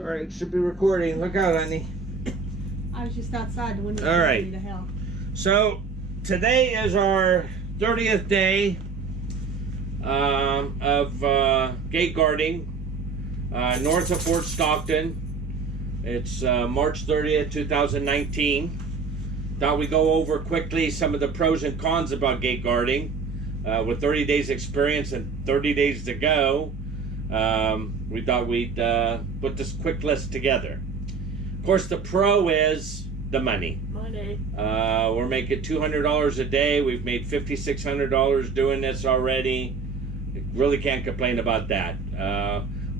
Alright, should be recording. Look out, honey. I was just outside the window. All right. To hell. So, today is our 30th day of gate guarding north of Fort Stockton. It's March 30th, 2019. Thought we'd go over quickly some of the pros and cons about gate guarding. With 30 days experience and 30 days to go, we thought we'd put this quick list together. Of course, the pro is the money. We're making $200 a day. We've made $5,600 doing this already. Really can't complain about that.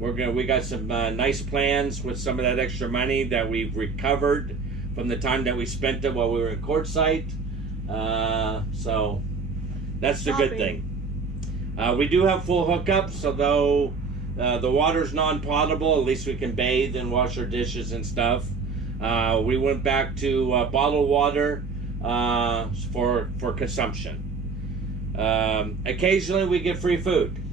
We got some nice plans with some of that extra money that we've recovered from the time that we spent it while we were in quartzsite. So that's the good thing. We do have full hookups, although the water's non-potable. At least we can bathe and wash our dishes and stuff. We went back to bottled water for consumption. Occasionally we get free food.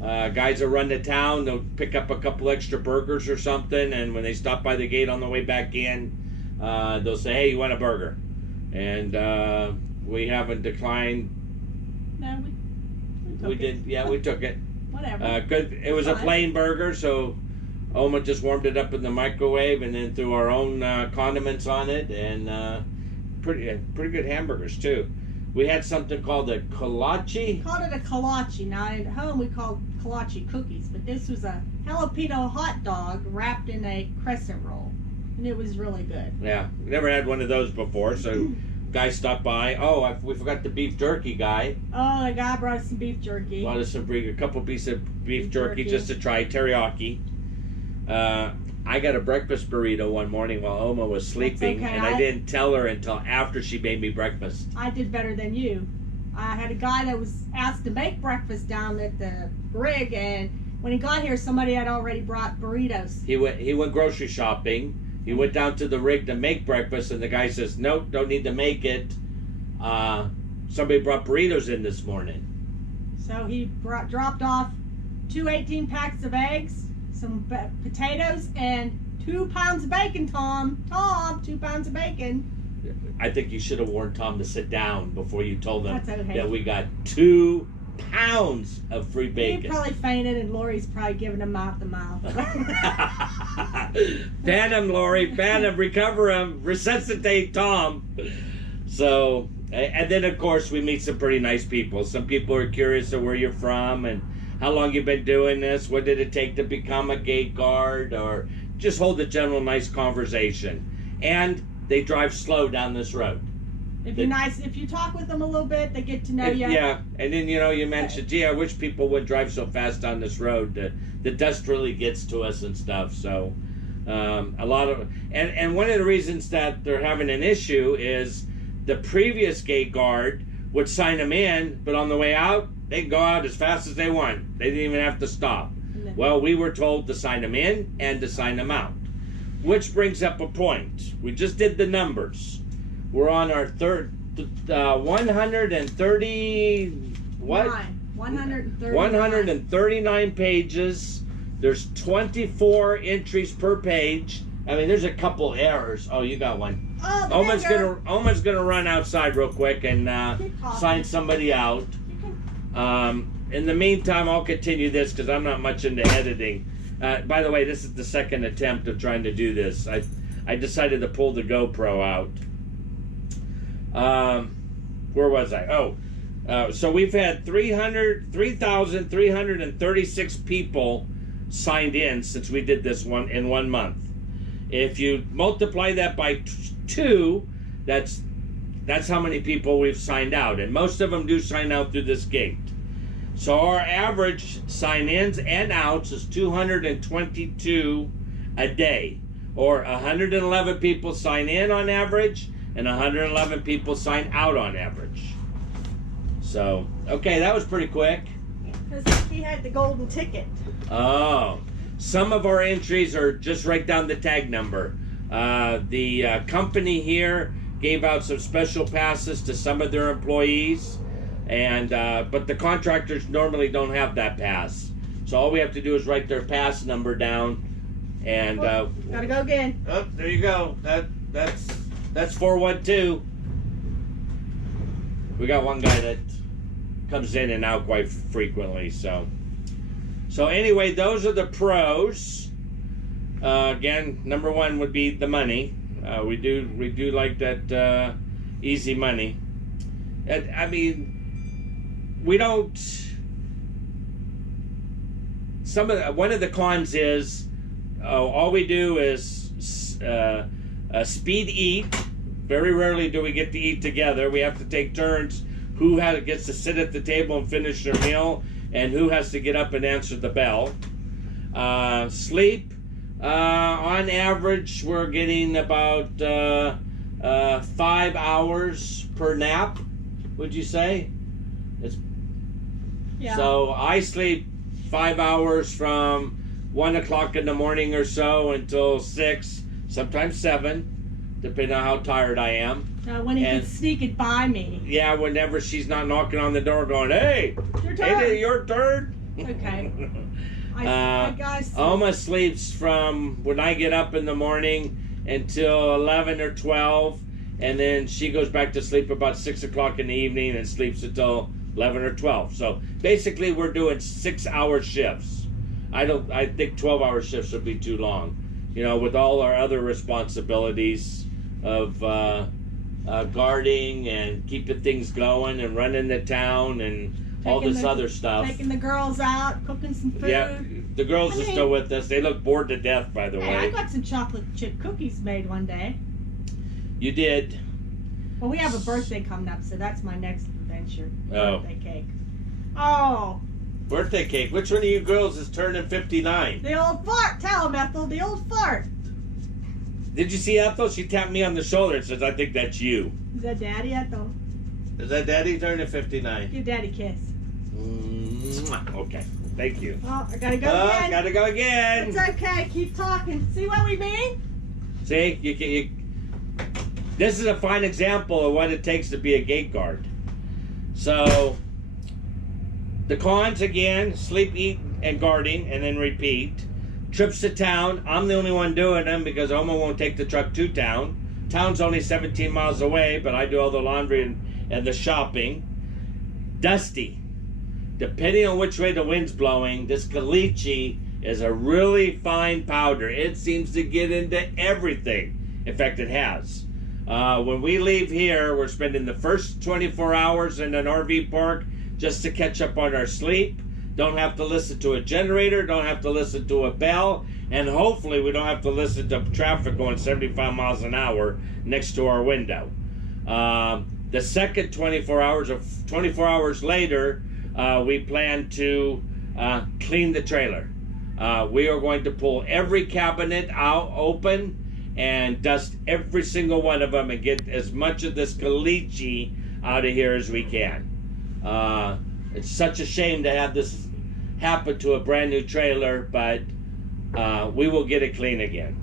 Guys will run to town, they'll pick up a couple extra burgers or something, and when they stop by the gate on the way back in, they'll say, hey, you want a burger? And we haven't declined. No, we did. Yeah, we took it. Whatever. Good. It was a plain burger, so Oma just warmed it up in the microwave and then threw our own condiments on it, and pretty good hamburgers too. We had something called a kolache. We called it a kolache. Now at home we called kolache cookies, but this was a jalapeno hot dog wrapped in a crescent roll, and it was really good. Yeah, never had one of those before, so guy stopped by. Oh, we forgot the beef jerky guy. Oh, the guy brought us some beef jerky. Brought us a couple pieces of beef jerky just to try, teriyaki. I got a breakfast burrito one morning while Oma was sleeping, okay. and I didn't tell her until after she made me breakfast. I did better than you. I had a guy that was asked to make breakfast down at the rig, and when he got here, somebody had already brought burritos. He went grocery shopping. He went down to the rig to make breakfast, and the guy says, nope, don't need to make it. Somebody brought burritos in this morning. So he dropped off 2 18-packs of eggs, some potatoes, and 2 pounds of bacon, Tom, 2 pounds of bacon. I think you should have warned Tom to sit down before you told him that we got 2 pounds of free bacon. He probably fainted, and Lori's probably giving him mouth to mouth. Fan him, Lori, fan him, recover him, resuscitate Tom. So, and then of course we meet some pretty nice people. Some people are curious of where you're from and how long you've been doing this, what did it take to become a gate guard, or just hold a general nice conversation. And they drive slow down this road. If you talk with them a little bit, they get to know you. Yeah, and then you mentioned, gee, I wish people would drive so fast down this road. The dust really gets to us and stuff. So a lot of, and one of the reasons that they're having an issue is the previous gate guard would sign them in, but on the way out, they could go out as fast as they want. They didn't even have to stop. Well, we were told to sign them in and to sign them out. Which brings up a point. We just did the numbers. We're on our 130, what? 139 pages. There's 24 entries per page. I mean, there's a couple errors. Oh, you got one. Oh, Oma's gonna run outside real quick and sign somebody out. In the meantime, I'll continue this because I'm not much into editing. By the way, this is the second attempt of trying to do this. I decided to pull the GoPro out. Where was I? So we've had 3,336 people signed in since we did this one in 1 month. If you multiply that by 2, that's how many people we've signed out, and most of them do sign out through this gate. So our average sign-ins and outs is 222 a day, or 111 people sign in on average, and 111 people sign out on average. So, okay, that was pretty quick. Because he had the golden ticket. Oh, some of our entries are just write down the tag number. The company here gave out some special passes to some of their employees, and but the contractors normally don't have that pass. So all we have to do is write their pass number down And gotta go again. oh, there you go. That's 412. We got one guy that comes in and out quite frequently. So anyway, those are the pros. Again, number one would be the money. We do like that easy money. I mean, we don't. One of the cons is all we do is speed eat. Very rarely do we get to eat together. We have to take turns. Who gets to sit at the table and finish their meal, and who has to get up and answer the bell. Sleep. On average, we're getting about 5 hours per nap. Would you say? Yeah. So I sleep 5 hours from 1 o'clock in the morning or so until 6, sometimes 7, depending on how tired I am. When he can sneak it by me. Yeah, whenever she's not knocking on the door going, hey, Your turn. ain't it your turn? Okay. I Alma sleeps from when I get up in the morning until 11 or 12, and then she goes back to sleep about 6 o'clock in the evening and sleeps until 11 or 12. So basically we're doing 6-hour shifts. I think 12-hour shifts would be too long. With all our other responsibilities of guarding and keeping things going and running the town and all this other stuff. Taking the girls out, cooking some food. Yeah, the girls are still with us. They look bored to death, by the way. I got some chocolate chip cookies made one day. You did? Well, we have a birthday coming up, so that's my next adventure. Oh. Birthday cake. Oh. Birthday cake. Which one of you girls is turning 59? The old fart. Tell him, Ethel. The old fart. Did you see Ethel? She tapped me on the shoulder and says, I think that's you. Is that Daddy, Ethel? Is that Daddy turning 59? Give Daddy a kiss. Okay. Thank you. Oh, I gotta go again. Gotta go again. It's okay. Keep talking. See what we mean? See, you this is a fine example of what it takes to be a gate guard. So, the cons again: sleep, eat, and guarding, and then repeat. Trips to town. I'm the only one doing them because Oma won't take the truck to town. Town's only 17 miles away, but I do all the laundry and the shopping. Dusty. Depending on which way the wind's blowing, this caliche is a really fine powder. It seems to get into everything. In fact, it has. When we leave here, we're spending the first 24 hours in an RV park just to catch up on our sleep. Don't have to listen to a generator, don't have to listen to a bell, and hopefully we don't have to listen to traffic going 75 miles an hour next to our window. The second 24 hours later, we plan to clean the trailer. We are going to pull every cabinet out open and dust every single one of them and get as much of this caliche out of here as we can. It's such a shame to have this happen to a brand new trailer, but we will get it clean again.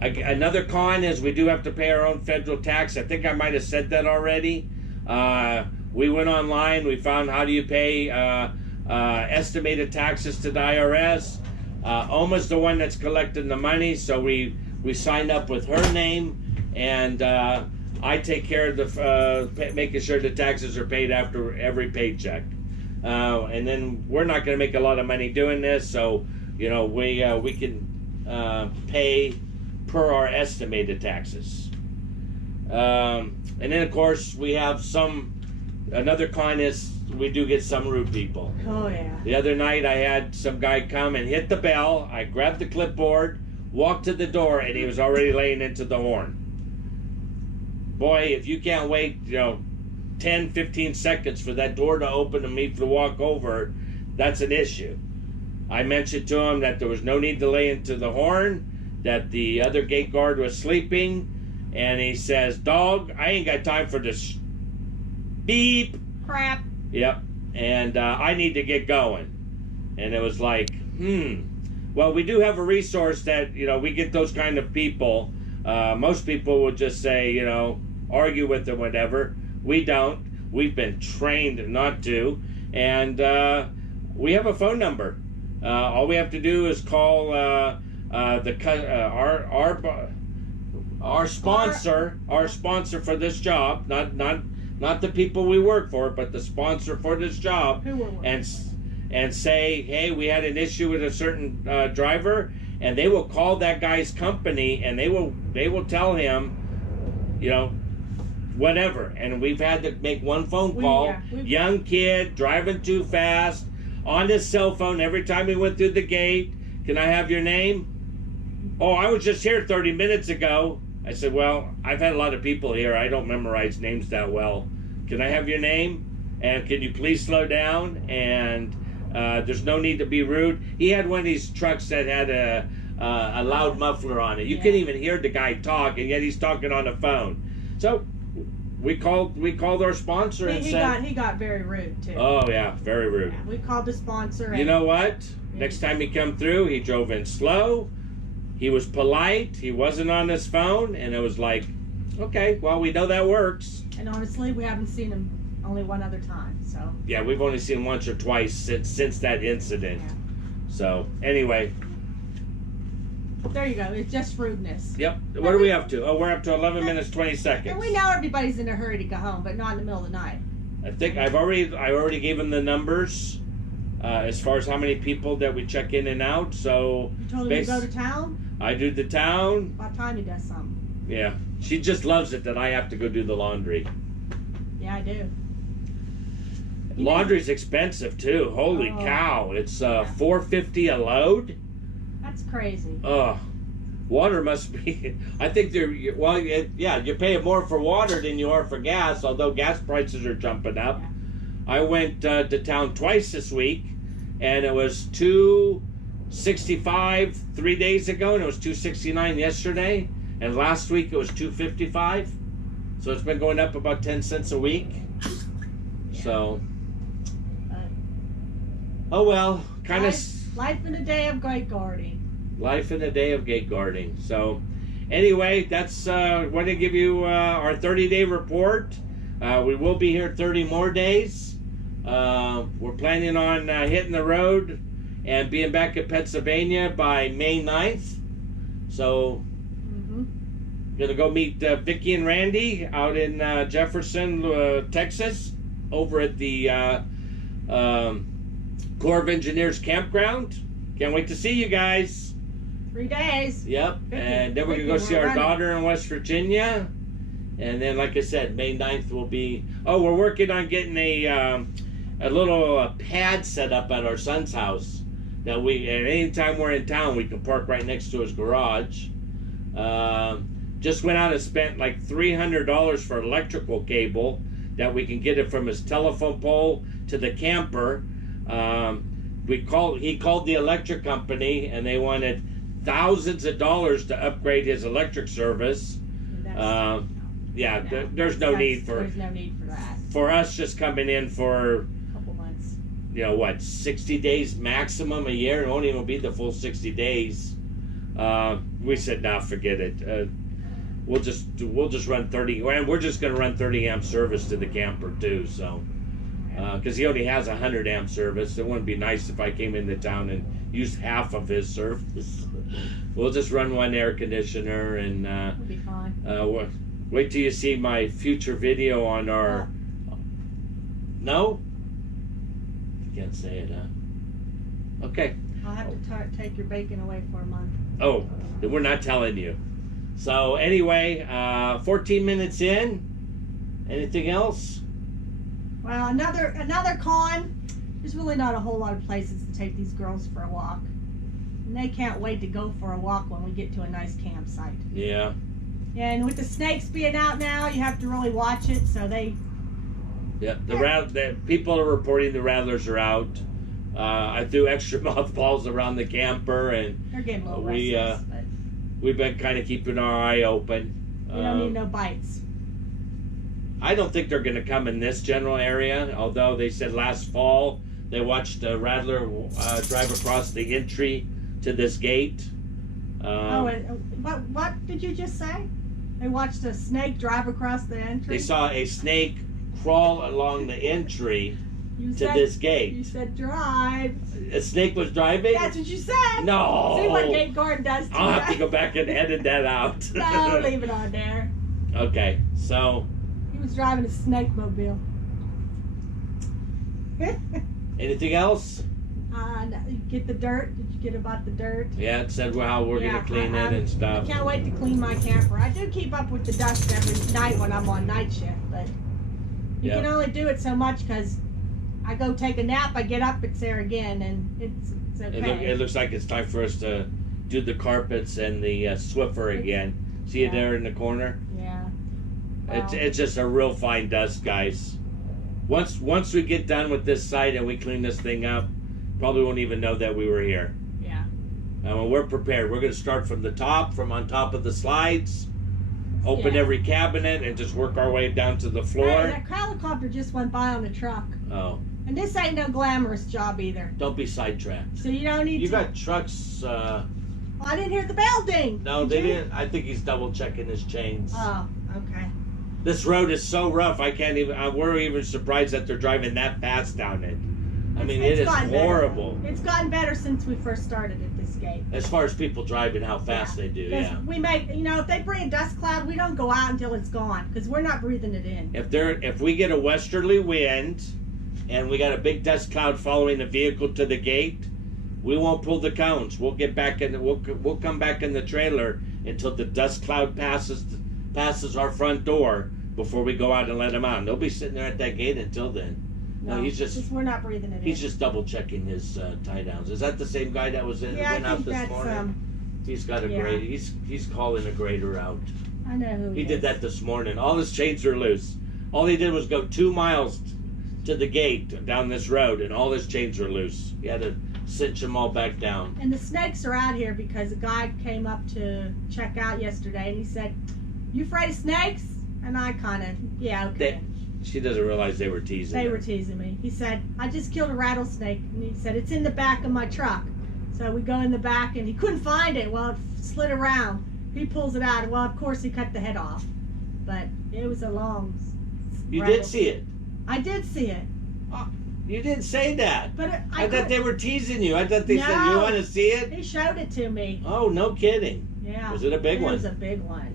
Another con is we do have to pay our own federal tax. I think I might have said that already. We went online, we found how do you pay estimated taxes to the IRS. Oma's the one that's collecting the money, so we signed up with her name, and I take care of the making sure the taxes are paid after every paycheck. And then we're not going to make a lot of money doing this, so we can pay per our estimated taxes. And then of course we have another con is we do get some rude people. Oh yeah. The other night I had some guy come and hit the bell. I grabbed the clipboard, walked to the door, and he was already laying into the horn. Boy, if you can't wait, 10, 15 seconds for that door to open and me to walk over, that's an issue. I mentioned to him that there was no need to lay into the horn, that the other gate guard was sleeping, and he says, "Dog, I ain't got time for this beep." Crap. Yep. And I need to get going. And it was like, Well, we do have a resource that, we get those kind of people. Most people will just say, argue with them, whatever. We don't. We've been trained not to. And we have a phone number. All we have to do is call our sponsor for this job, not the people we work for, but the sponsor for this job, and say, hey, we had an issue with a certain driver, and they will call that guy's company, and they will tell him, you know, whatever. And we've had to make one phone call. Young kid driving too fast on his cell phone every time he went through the gate. Can I have your name? Oh, I was just here 30 minutes ago. I said, well, I've had a lot of people here. I don't memorize names that well. Can I have your name? And can you please slow down? And there's no need to be rude. He had one of these trucks that had a loud muffler on it. You couldn't even hear the guy talk, and yet he's talking on the phone. So we called our sponsor and said he got very rude too. Oh yeah, very rude. Yeah, we called the sponsor. You know what? Next time he come through, he drove in slow. He was polite. He wasn't on his phone, and it was like, okay, well, we know that works. And honestly, we haven't seen him only one other time. So yeah, we've only seen him once or twice since that incident. Yeah. So anyway. There you go. It's just rudeness. Yep. What are we up to? Oh, we're up to 11 minutes 20 seconds. And we know everybody's in a hurry to go home, but not in the middle of the night. I think I already gave him the numbers as far as how many people that we check in and out. So you told him to go to town? I do the town. About time he does something. Yeah. She just loves it that I have to go do the laundry. Yeah, I do. Laundry's expensive too. Holy cow! It's $4.50 a load. That's crazy. Water must be. I think you're paying more for water than you are for gas. Although gas prices are jumping up. Yeah. I went to town twice this week, and it was $2.65 3 days ago, and it was $2.69 yesterday, and last week it was $2.55. So it's been going up about 10 cents a week. Yeah. So. Oh well, kind of. Life in a day of gate guarding. Life in a day of gate guarding. So, anyway, that's want to give you our 30-day report. We will be here 30 more days. We're planning on hitting the road and being back in Pennsylvania by May 9th. So, gonna go meet Vicki and Randy out in Jefferson, Texas, over at the Corps of Engineers campground. Can't wait to see you guys. 3 days. Yep. And then we're going to go see our daughter in West Virginia. And then, like I said, May 9th will be... Oh, we're working on getting a little pad set up at our son's house. That we, at any time we're in town, we can park right next to his garage. Just went out and spent like $300 for electrical cable that we can get it from his telephone pole to the camper. He called the electric company, and they wanted thousands of dollars to upgrade his electric service. There's no need for that. For us just coming in for a couple months. 60 days maximum a year. It won't even be the full 60 days. We said, nah, forget it. We'll just run 30, and we're just going to run 30 amp service to the camper too. So. Because he only has 100 amp service. It wouldn't be nice if I came into town and used half of his service. We'll just run one air conditioner and it'll be fine. Wait till you see my future video on our. No? You can't say it, huh? Okay. I'll have to take your bacon away for a month. Oh, then we're not telling you. So anyway, 14 minutes in. Anything else? Well, another con. There's really not a whole lot of places to take these girls for a walk. And they can't wait to go for a walk when we get to a nice campsite. Yeah. And with the snakes being out now, you have to really watch it. So they. Yeah, the people are reporting the rattlers are out. I threw extra mothballs around the camper, and they're getting a little restless. But we've been kind of keeping our eye open. We don't need no bites. I don't think they're going to come in this general area, although they said last fall they watched a rattler drive across the entry to this gate. What did you just say? They watched a snake drive across the entry? They saw a snake crawl along the entry this gate. You said drive. A snake was driving? That's what you said. No. See what gate guard does to I'll you. have to go back and edit that out. No, leave it on there. Okay, so He was driving a snake mobile. anything else? No, you get the dirt. Did you get about the dirt? Yeah, it said how we're gonna clean it and stuff. I can't wait to clean my camper. I do keep up with the dust every night when I'm on night shift, but you can only do it so much because I go take a nap, I get up, it's there again, and it's okay. It looks like it's time for us to do the carpets and the Swiffer again. See it there in the corner? Yeah. Well, It's just a real fine dust, guys. Once we get done with this site and we clean this thing up, probably won't even know that we were here. yeah. Well, we're prepared. We're going to start from the top, from on top of the slides, open Yeah. every cabinet, and just work our way down to the floor. Hey, that helicopter just went by on the truck. Oh, And this ain't no glamorous job either. don't be sidetracked. So you don't need You to. got trucks. Oh, I didn't hear the bell ding. No, Did they you? didn't. I think he's double checking his chains. Oh, okay. This road is so rough. I can't even. We're even surprised that they're driving that fast down it. I mean, it is gotten better. horrible. It's gotten better since we first started at this gate. As far as people driving, how fast they do. 'Cause Yeah. we make, if they bring a dust cloud, we don't go out until it's gone because we're not breathing it in. If we get a westerly wind, and we got a big dust cloud following the vehicle to the gate, we won't pull the cones. We'll get back in. We'll come back in the trailer until the dust cloud passes our front door before we go out and let them out. And they'll be sitting there at that gate until then. No, he's just we're not breathing it in. he's just double checking his tie downs. Is that the same guy that was Yeah, went I out think this that's morning? He's got a yeah. grader. He's calling a grader out. I know who He did that this morning. All his chains are loose. All he did was go 2 miles to the gate down this road, and all his chains are loose. He had to cinch them all back down. And the snakes are out here because a guy came up to check out yesterday, and he said, "You afraid of snakes?" And I kind of, yeah, okay. She doesn't realize they were teasing They her. were teasing me. He said, "I just killed a rattlesnake," and he said, "It's in the back of my truck." So we go in the back, and he couldn't find it. Well, it slid around. He pulls it out. Well, of course, he cut the head off. But it was a long. You did see it. I did see it. You didn't say that. But I thought they were teasing you. I thought they said, No. "You want to see it?" He showed it to me. Oh, no kidding. Yeah. Was it a big one? It was a big one.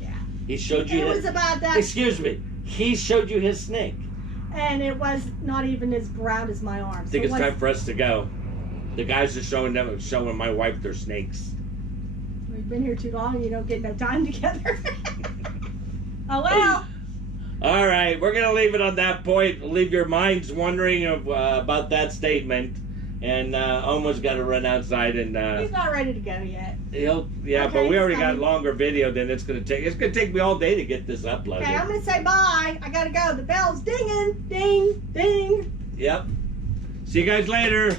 Yeah. He showed you. It was about that. Excuse me. He showed you his snake. And it was not even as broad as my arm. I think it's time for us to go. The guys are showing my wife their snakes. We've been here too long and you don't get no time together. Oh, well. All right, we're going to leave it on that point. Leave your minds wondering about that statement. And Oma's got to run outside and He's not ready to go yet. but Okay, we already got Sonny. longer video than it's going to take. It's going to take me all day to get this uploaded. Okay, I'm going to say bye. I got to go. The bell's dinging. Ding, ding. Yep. See you guys later.